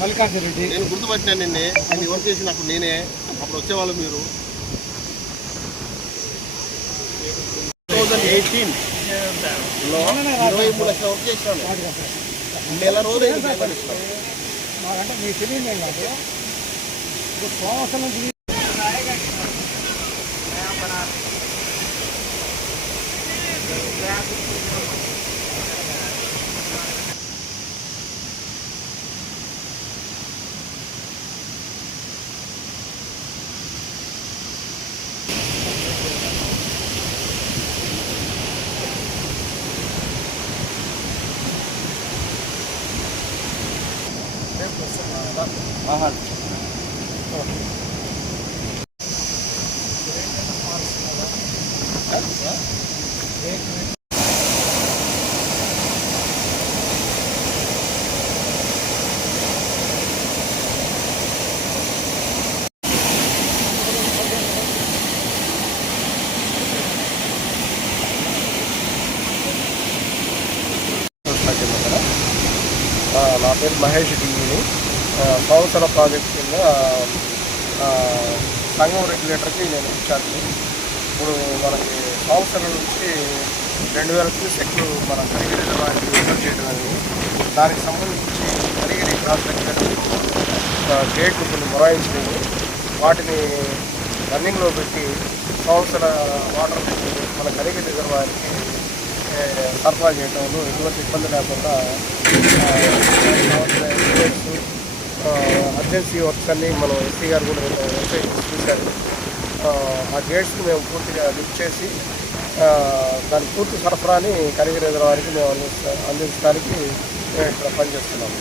మల్లికార్జున రెడ్డి. నేను గుర్తుపట్టినా నిన్నే, నేను వర్క్ చేసినప్పుడు నేనే, అప్పుడు వచ్చేవాళ్ళు మీరు. 2018లో 23 లక్షల వర్క్ చేసినాను. నెల రోజులు మాకంటే మీకు తెలియదు కాదు. సంవత్సరం నుంచి నా పేరు మహేష్ టీవీని. సంవత్సర ప్రాజెక్ట్ కింద సంఘం రెగ్యులేటర్కి నేను ఇచ్చాను. ఇప్పుడు మనకి సంవత్సరం నుంచి 2000 క్యూసెక్లు మన కరిగిరి రిజర్వాయర్కి విడుదల చేయడం అనేది, దానికి సంబంధించి కరిగిరి క్రాస్ రెగ్యులేటర్ గేట్లు కొన్ని మొరాయించినవి, వాటిని రన్నింగ్లో పెట్టి సంవత్సర వాటర్ మన కరిగిరి రిజర్వాయర్కి సరఫరా చేయడంలో ఎటువంటి ఇబ్బంది లేకుండా అర్జెన్సీ వర్క్స్ అన్నీ మనం ఎస్సీ గారు కూడా చూశారు. ఆ గేట్స్ని మేము పూర్తిగా లిఫ్ట్ చేసి దాని పూర్తి సరఫరాని కరిగిరి రిజర్వాయర్కి మేము అందించడానికి మేము ఇక్కడ పనిచేస్తున్నాము.